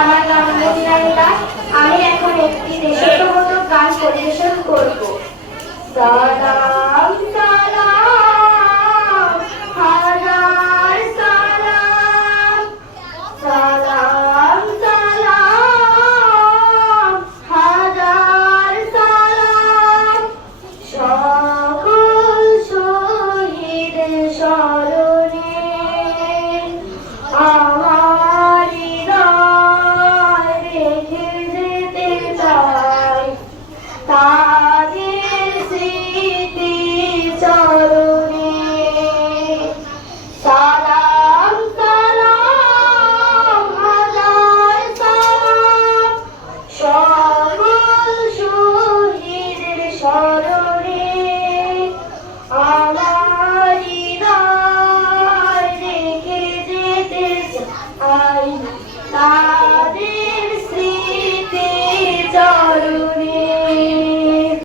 আমার নাম মনিরানী দাস। আমি এখন একটি দেশাত্মবোধক গান পরিবেশন করব। সালাম সালাম হাজার সালাম, সালাম সালাম হাজার সালাম, সকল শহীদ স্মরণে আমার হৃদয় রেখে যেতে চাই তাদের স্মৃতি চরণে। সালাম সালাম হাজার সালাম, সকল শহীদের স্মরণে আমার হৃদয় রেখে যেতে চাই।